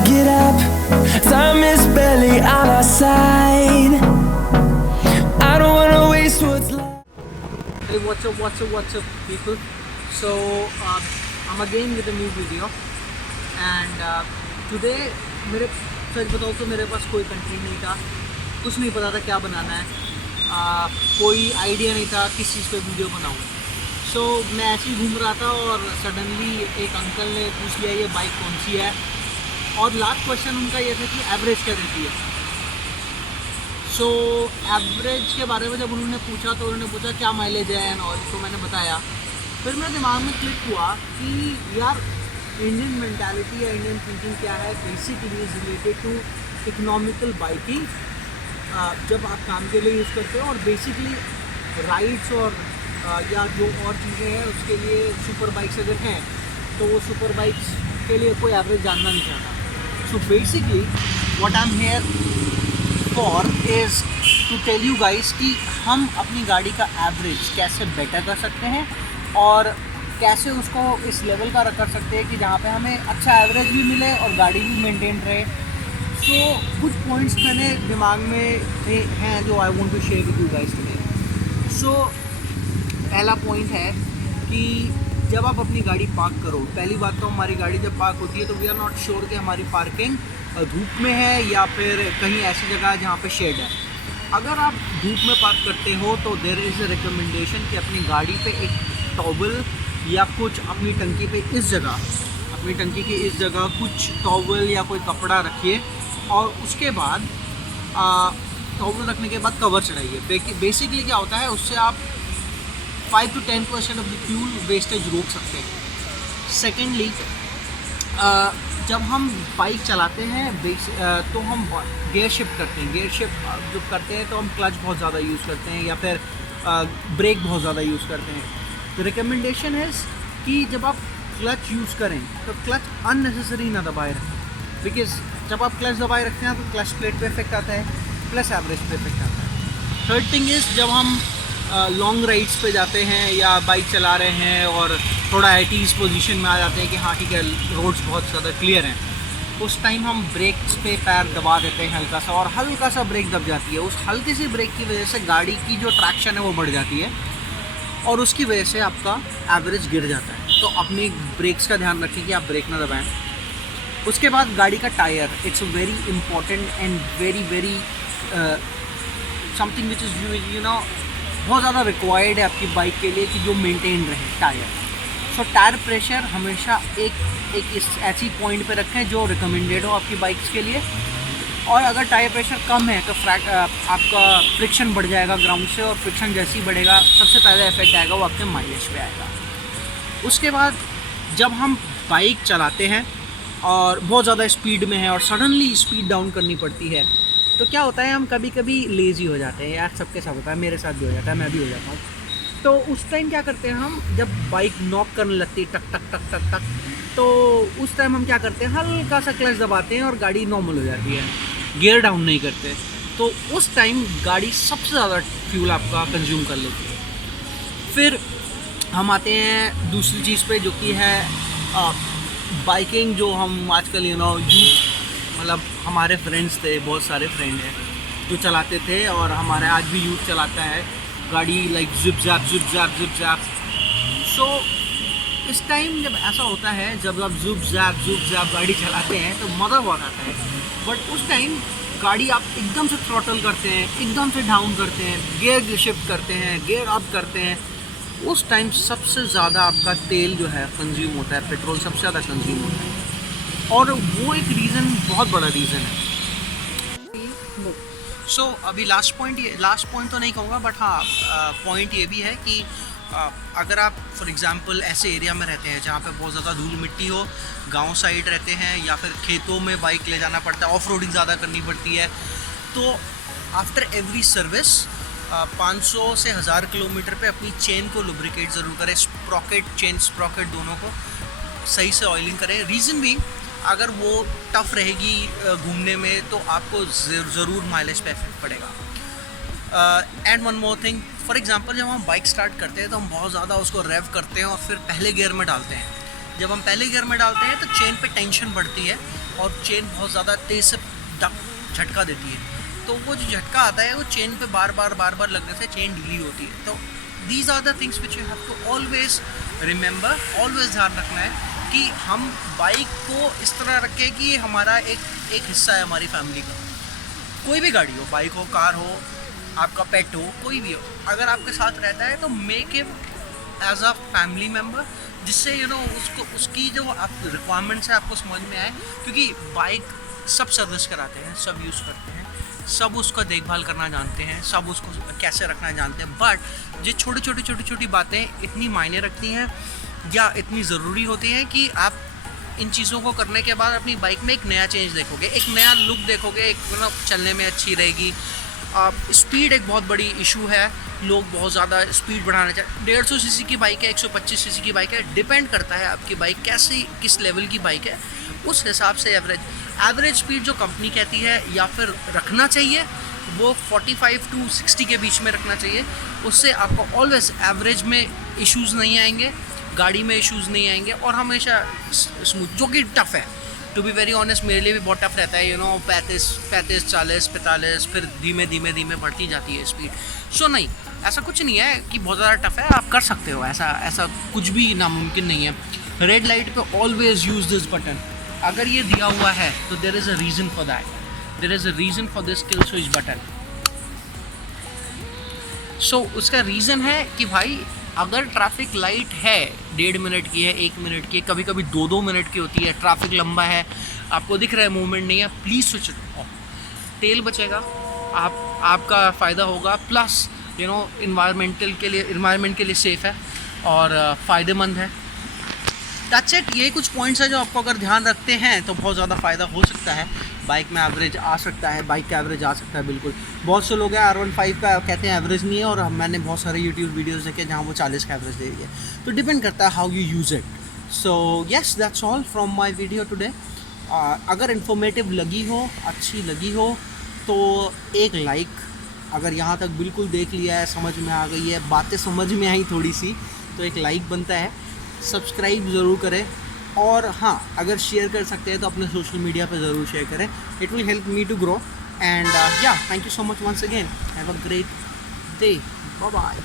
get up, time is barely on our side. I don't wanna waste what's left. Hey, what's up, people? So, I'm again with a new video, and today मेरे सच बताओ तो मेरे पास कोई content नहीं था, कुछ नहीं पता था क्या बनाना है, कोई आइडिया नहीं था किस चीज़ पे वीडियो बनाऊँ। सो मैं ऐसे ही घूम रहा था और सडनली एक अंकल ने पूछ लिया ये बाइक कौन सी है, और लास्ट क्वेश्चन उनका ये था कि एवरेज क्या देती है। सो एवरेज के बारे में जब उन्होंने पूछा तो उन्होंने पूछा क्या माइलेज है एंड ऑल, तो मैंने बताया। फिर मेरे दिमाग में क्लिक हुआ कि यार इंडियन मेंटालिटी या इंडियन थिंकिंग क्या है, basically is related to economical biking. जब आप काम के लिए यूज़ करते हो और बेसिकली राइड्स और या जो और चीज़ें हैं उसके लिए सुपर बाइक्स अगर हैं तो वो सुपर बाइक्स के लिए कोई एवरेज जानना नहीं चाहता। So basically what I am here for is to tell you guys कि हम अपनी गाड़ी का एवरेज कैसे बेटर कर सकते हैं और कैसे उसको इस लेवल का कर सकते हैं कि जहाँ पे हमें अच्छा एवरेज भी मिले और गाड़ी भी मेंटेन रहे। सो कुछ पॉइंट्स मैंने दिमाग में हैं जो I want to share with you guys today. So पहला पॉइंट है कि जब आप अपनी गाड़ी पार्क करो, पहली बात तो हमारी गाड़ी जब पार्क होती है तो वी आर नॉट श्योर कि हमारी पार्किंग धूप में है या फिर कहीं ऐसी जगह है जहाँ पे शेड है। अगर आप धूप में पार्क करते हो तो देयर इज़ अ रिकमेंडेशन कि अपनी गाड़ी पे एक टॉवल या कुछ अपनी टंकी पे इस जगह, अपनी टंकी की इस जगह कुछ टॉवल या कोई कपड़ा रखिए, और उसके बाद टॉवल रखने के बाद कवर चढ़ाइए। बेसिकली क्या होता है, उससे आप 5 to 10% of the fuel wastage रोक सकते हैं। सेकेंडली जब हम बाइक चलाते हैं तो हम गियर शिफ्ट करते हैं। गियर शिफ्ट जब करते हैं तो हम क्लच बहुत ज़्यादा यूज़ करते हैं या फिर ब्रेक बहुत ज़्यादा यूज़ करते हैं। तो रिकमेंडेशन है कि जब आप क्लच यूज़ करें तो क्लच अननेसेसरी ना दबाए रखें, बिकॉज जब आप क्लच दबाए रखते हैं तो क्लच प्लेट पे इफेक्ट आता है प्लस एवरेज पे इफेक्ट आता है। थर्ड थिंग इज़ जब हम लॉन्ग राइड्स पे जाते हैं या बाइक चला रहे हैं और थोड़ा एटीज़ पोजीशन में आ जाते हैं कि हाँ ठीक है रोड्स बहुत ज़्यादा क्लियर हैं, उस टाइम हम ब्रेक्स पे पैर दबा देते हैं हल्का सा, और हल्का सा ब्रेक दब जाती है। उस हल्की सी ब्रेक की वजह से गाड़ी की जो ट्रैक्शन है वो बढ़ जाती है और उसकी वजह से आपका एवरेज गिर जाता है। तो अपने ब्रेक्स का ध्यान रखें कि आप ब्रेक ना दबाएँ। उसके बाद गाड़ी का tyre, it's very important and very something which is you know बहुत ज़्यादा रिक्वायर्ड है आपकी बाइक के लिए कि जो मेंटेन रहे टायर। सो टायर प्रेशर हमेशा एक इस ऐसी पॉइंट पे रखें जो रिकमेंडेड हो आपकी बाइक्स के लिए, और अगर टायर प्रेशर कम है तो आपका फ्रिक्शन बढ़ जाएगा ग्राउंड से, और फ्रिक्शन जैसे ही बढ़ेगा सबसे पहले इफेक्ट आएगा वो आपके माइलेज पे आएगा। उसके बाद जब हम बाइक चलाते हैं और बहुत ज़्यादा स्पीड में है और सडनली स्पीड डाउन करनी पड़ती है तो क्या होता है, हम कभी कभी लेज़ी हो जाते हैं। यार सबके साथ होता है, मेरे साथ भी हो जाता है, मैं भी हो जाता हूँ। तो उस टाइम क्या करते हैं हम, जब बाइक नॉक करने लगती है टक टक टक टक टक, तो उस टाइम हम क्या करते हैं, हल्का सा क्लच दबाते हैं और गाड़ी नॉर्मल हो जाती है, गियर डाउन नहीं करते। तो उस टाइम गाड़ी सबसे ज़्यादा फ्यूल आपका कंज्यूम कर लेती है। फिर हम आते हैं दूसरी चीज़ पे जो कि है बाइकिंग। जो हम आजकल यूथ, मतलब हमारे फ्रेंड्स थे, बहुत सारे फ्रेंड हैं जो चलाते थे और हमारे आज भी यूथ चलाता है गाड़ी, लाइक जिप जैप। सो इस टाइम जब ऐसा होता है, जब आप जिप जैप गाड़ी चलाते हैं तो मज़ा बहुत आता है, बट उस टाइम गाड़ी आप एकदम से थ्रॉटल करते हैं, एकदम से डाउन करते हैं, गियर शिफ्ट करते हैं, गियर अप करते हैं, उस टाइम सबसे ज़्यादा आपका तेल जो है कंज्यूम होता है, पेट्रोल सबसे ज़्यादा कंज्यूम होता है, और वो एक रीज़न, बहुत बड़ा रीज़न है। सो अभी लास्ट पॉइंट तो नहीं कहूँगा, बट हाँ पॉइंट ये भी है कि अगर आप फॉर एग्ज़ाम्पल ऐसे एरिया में रहते हैं जहाँ पे बहुत ज़्यादा धूल मिट्टी हो, गांव साइड रहते हैं या फिर खेतों में बाइक ले जाना पड़ता है, ऑफ रोडिंग ज़्यादा करनी पड़ती है, तो आफ्टर एवरी सर्विस 500 से 1000 किलोमीटर पे अपनी चेन को लुब्रिकेट ज़रूर करें, स्प्रॉकेट दोनों को सही से ऑयलिंग करें। रीज़न भी, अगर वो टफ़ रहेगी घूमने में तो आपको ज़रूर माइलेज पे इफेक्ट पड़ेगा। And one more thing, for example जब हम बाइक स्टार्ट करते हैं तो हम बहुत ज़्यादा उसको रेव करते हैं और फिर पहले गियर में डालते हैं, जब हम पहले गियर में डालते हैं तो चेन पे टेंशन बढ़ती है और चेन बहुत ज़्यादा तेज़ से झटका देती है, तो वो जो झटका आता है वो चेन पे बार बार लगने से चेन ढीली होती है। तो these are the things which you have to always remember, always ध्यान रखना है कि हम बाइक को इस तरह रखें कि हमारा एक हिस्सा है हमारी फैमिली का। कोई भी गाड़ी हो, बाइक हो, कार हो, आपका पेट हो, कोई भी हो, अगर आपके साथ रहता है तो make him as a family member, जिससे उसको उसकी जो आप रिक्वायरमेंट्स है आपको समझ में आए। क्योंकि बाइक सब सर्विस कराते हैं, सब यूज़ करते हैं, सब उसका देखभाल करना जानते हैं, सब उसको कैसे रखना जानते हैं, बट ये छोटी बातें इतनी मायने रखती हैं या इतनी ज़रूरी होती हैं कि आप इन चीज़ों को करने के बाद अपनी बाइक में एक नया चेंज देखोगे, एक नया लुक देखोगे, एक चलने में अच्छी रहेगी। स्पीड एक बहुत बड़ी इशू है, लोग बहुत ज़्यादा स्पीड बढ़ाना चाहते। 150 सीसी की बाइक है, 125 सीसी की बाइक है, डिपेंड करता है आपकी बाइक कैसी, किस लेवल की बाइक है, उस हिसाब से एवरेज स्पीड जो कंपनी कहती है या फिर रखना चाहिए वो 45 to 60 के बीच में रखना चाहिए। उससे आपको ऑलवेज एवरेज में इश्यूज़ नहीं आएंगे, गाड़ी में इश्यूज़ नहीं आएंगे और हमेशा स्मूथ, जो कि टफ़ है। टू बी वेरी ऑनेस्ट मेरे लिए भी बहुत टफ रहता है, 35, 40, 45, फिर धीमे बढ़ती जाती है स्पीड। सो नहीं, ऐसा कुछ नहीं है कि बहुत ज़्यादा टफ है, आप कर सकते हो, ऐसा कुछ भी नामुमकिन नहीं है। रेड लाइट पे ऑलवेज यूज़ दिस बटन, अगर ये दिया हुआ है तो there is a reason for that, there is a reason for this kill switch button. So उसका रीज़न है कि भाई अगर ट्रैफिक लाइट है 1.5 मिनट की है, 1 मिनट की है, कभी कभी 2-2 मिनट की होती है, ट्रैफिक लंबा है, आपको दिख रहा है मूवमेंट नहीं है, प्लीज़ स्विच ऑफ। तेल बचेगा, आपका फ़ायदा होगा, प्लस इन्वायरमेंट के लिए सेफ़ है और फ़ायदेमंद है। That's it. ये कुछ पॉइंट्स है जो आपको अगर ध्यान रखते हैं तो बहुत ज़्यादा फ़ायदा हो सकता है, बाइक में एवरेज आ सकता है, बाइक का एवरेज आ सकता है बिल्कुल। बहुत से लोग हैं R15 का कहते हैं एवरेज नहीं है, और मैंने बहुत सारे यूट्यूब वीडियोस देखे जहाँ वो 40 का एवरेज दे दिया, तो डिपेंड करता है how you use it. So yes, that's all from my video today. अगर इन्फॉर्मेटिव लगी हो, अच्छी लगी हो तो एक लाइक, अगर यहाँ तक बिल्कुल देख लिया है, समझ में आ गई है, बातें समझ में आई थोड़ी सी, तो एक लाइक बनता है। सब्सक्राइब ज़रूर करें, और हाँ, अगर शेयर कर सकते हैं तो अपने सोशल मीडिया पे ज़रूर शेयर करें, it will help me to grow. And yeah, thank you so much once again, have a great day, bye bye.